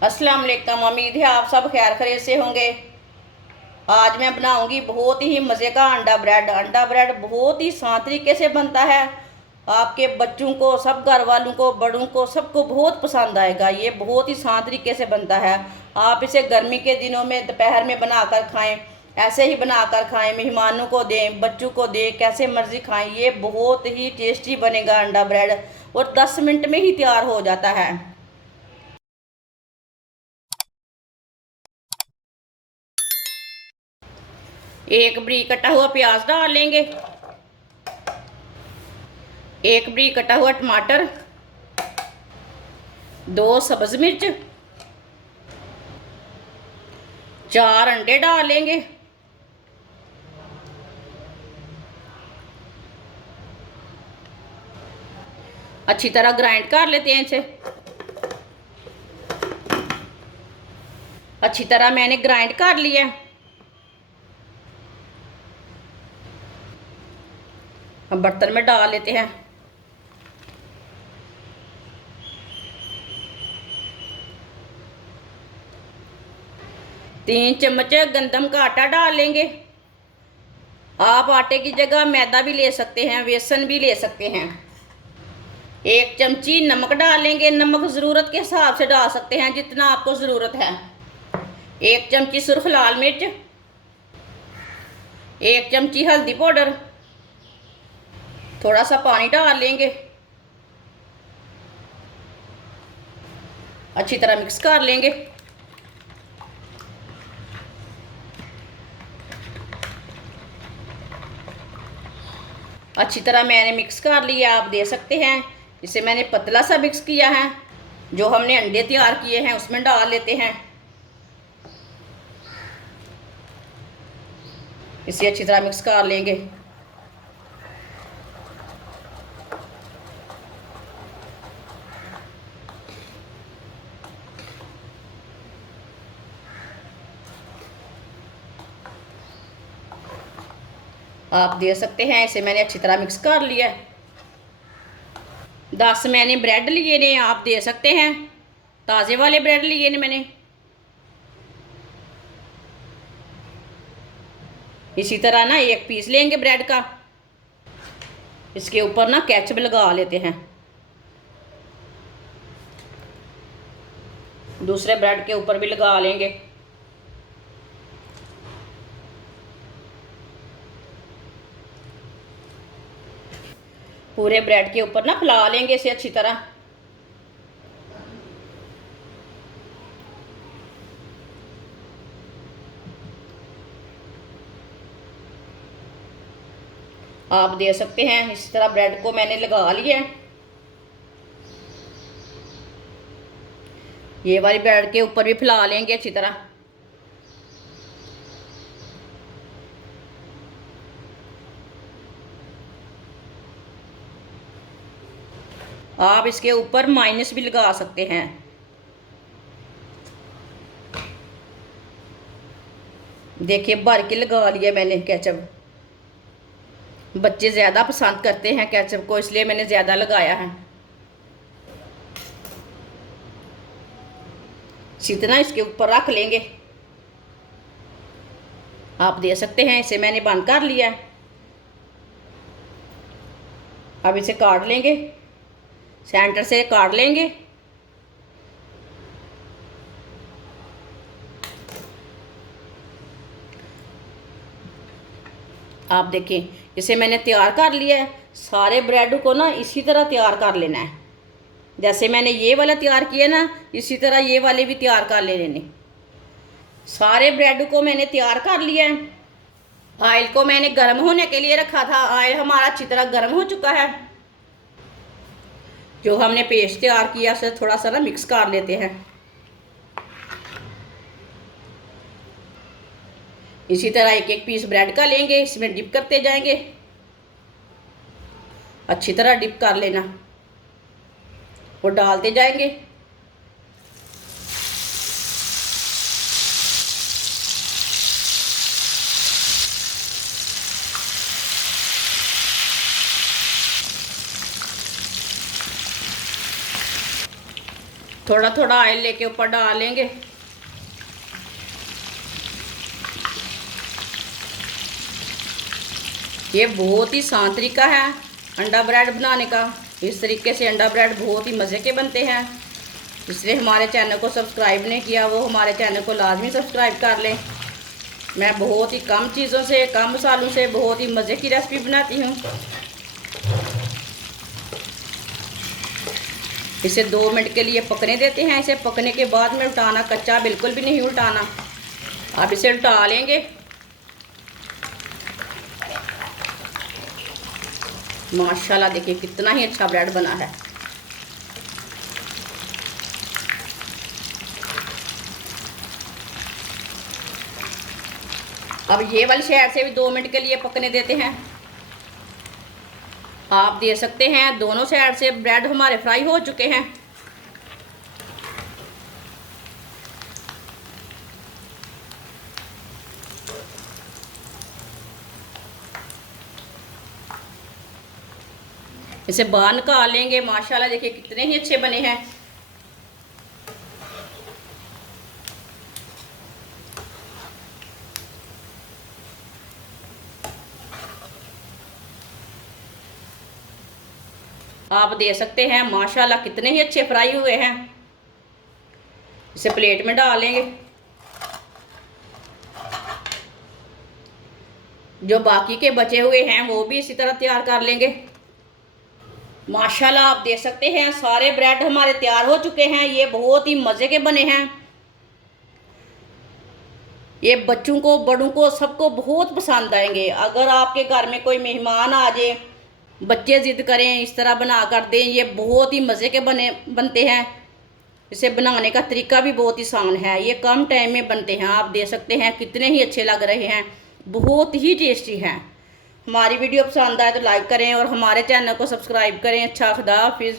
अस्सलाम वालेकुम। उम्मीद है आप सब खैर खैरियत से होंगे। आज मैं बनाऊंगी बहुत ही मज़े का अंडा ब्रेड। अंडा ब्रेड बहुत ही आसान तरीके से बनता है। आपके बच्चों को, सब घर वालों को, बड़ों को, सबको बहुत पसंद आएगा। ये बहुत ही आसान तरीके से बनता है। आप इसे गर्मी के दिनों में दोपहर में बनाकर खाएं, ऐसे ही बनाकर खाएं, मेहमानों को दें, बच्चों को दें, कैसे मर्जी खाएं। ये बहुत ही टेस्टी बनेगा अंडा ब्रेड और 10 मिनट में ही तैयार हो जाता है। एक बरीक कटा हुआ प्याज डाल लेंगे, एक बरीक कटा हुआ टमाटर, 2 सब्ज मिर्च, 4 अंडे डाल लेंगे। अच्छी तरह ग्राइंड कर लेते हैं इसे। अच्छी तरह मैंने ग्राइंड कर लिया। हम बर्तन में डाल लेते हैं। तीन चम्मच गंदम का आटा डाल लेंगे। आप आटे की जगह मैदा भी ले सकते हैं, बेसन भी ले सकते हैं। 1 चमची नमक डाल लेंगे। नमक ज़रूरत के हिसाब से डाल सकते हैं, जितना आपको ज़रूरत है। 1 चमची सुर्ख लाल मिर्च, 1 चमची हल्दी पाउडर, थोड़ा सा पानी डाल लेंगे। अच्छी तरह मिक्स कर लेंगे। अच्छी तरह मैंने मिक्स कर लिया। आप दे सकते हैं इसे मैंने पतला सा मिक्स किया है। जो हमने अंडे तैयार किए हैं उसमें डाल लेते हैं। इसे अच्छी तरह मिक्स कर लेंगे। आप दे सकते हैं इसे मैंने अच्छी तरह मिक्स कर लिया। 10 मैंने ब्रेड लिए ने, आप दे सकते हैं। ताज़े वाले ब्रेड लिए ने मैंने। इसी तरह ना एक पीस लेंगे ब्रेड का। इसके ऊपर ना केचप लगा लेते हैं। दूसरे ब्रेड के ऊपर भी लगा लेंगे। पूरे ब्रेड के ऊपर ना फैला लेंगे इसे अच्छी तरह। आप दे सकते हैं। इस तरह ब्रेड को मैंने लगा लिया है। ये वाली ब्रेड के ऊपर भी फैला लेंगे अच्छी तरह। आप इसके ऊपर माइनस भी लगा सकते हैं। देखिए भर के लगा लिया मैंने केचप। बच्चे ज़्यादा पसंद करते हैं केचप को, इसलिए मैंने ज़्यादा लगाया है। इसी तरह इसके ऊपर रख लेंगे। आप दे सकते हैं। इसे मैंने बंद कर लिया है। अब इसे काट लेंगे, सेंटर से काट लेंगे। आप देखिए इसे मैंने तैयार कर लिया है। सारे ब्रेड को ना इसी तरह तैयार कर लेना है। जैसे मैंने ये वाला तैयार किया ना, इसी तरह ये वाले भी तैयार कर लेने। सारे ब्रेड को मैंने तैयार कर लिया है। ऑयल को मैंने गर्म होने के लिए रखा था। ऑयल हमारा अच्छी तरह गर्म हो चुका है। जो हमने पेस्ट तैयार किया उसे थोड़ा सा ना मिक्स कर लेते हैं। इसी तरह एक एक पीस ब्रेड का लेंगे, इसमें डिप करते जाएंगे। अच्छी तरह डिप कर लेना और डालते जाएंगे। थोड़ा थोड़ा ऑयल लेके ऊपर डालेंगे। ये बहुत ही आसान तरीका है अंडा ब्रेड बनाने का। इस तरीके से अंडा ब्रेड बहुत ही मज़े के बनते हैं। इसलिए हमारे चैनल को सब्सक्राइब नहीं किया वो हमारे चैनल को लाजमी सब्सक्राइब कर लें। मैं बहुत ही कम चीज़ों से, कम मसालों से बहुत ही मज़े की रेसिपी बनाती हूँ। इसे 2 मिनट के लिए पकने देते हैं। इसे पकने के बाद में उल्टाना, कच्चा बिल्कुल भी नहीं उल्टाना। अब इसे उल्टा लेंगे। माशाल्लाह देखिए कितना ही अच्छा ब्रेड बना है। अब ये वाली साइड से भी 2 मिनट के लिए पकने देते हैं। आप देख सकते हैं दोनों साइड से ब्रेड हमारे फ्राई हो चुके हैं। इसे बाहर निकाल लेंगे। माशाल्लाह देखिए कितने ही अच्छे बने हैं। आप देख सकते हैं माशाल्लाह कितने ही अच्छे फ्राई हुए हैं। इसे प्लेट में डाल लेंगे। जो बाकी के बचे हुए हैं वो भी इसी तरह तैयार कर लेंगे। माशाल्लाह आप देख सकते हैं सारे ब्रेड हमारे तैयार हो चुके हैं। ये बहुत ही मज़े के बने हैं। ये बच्चों को, बड़ों को, सबको बहुत पसंद आएंगे। अगर आपके घर में कोई मेहमान आ जाए, बच्चे ज़िद करें इस तरह बना कर दें, ये बहुत ही मज़े के बनते हैं। इसे बनाने का तरीका भी बहुत ही आसान है। ये कम टाइम में बनते हैं। आप देख सकते हैं कितने ही अच्छे लग रहे हैं, बहुत ही टेस्टी हैं। हमारी वीडियो पसंद आए तो लाइक करें और हमारे चैनल को सब्सक्राइब करें। अच्छा, खुदा हाफिज़।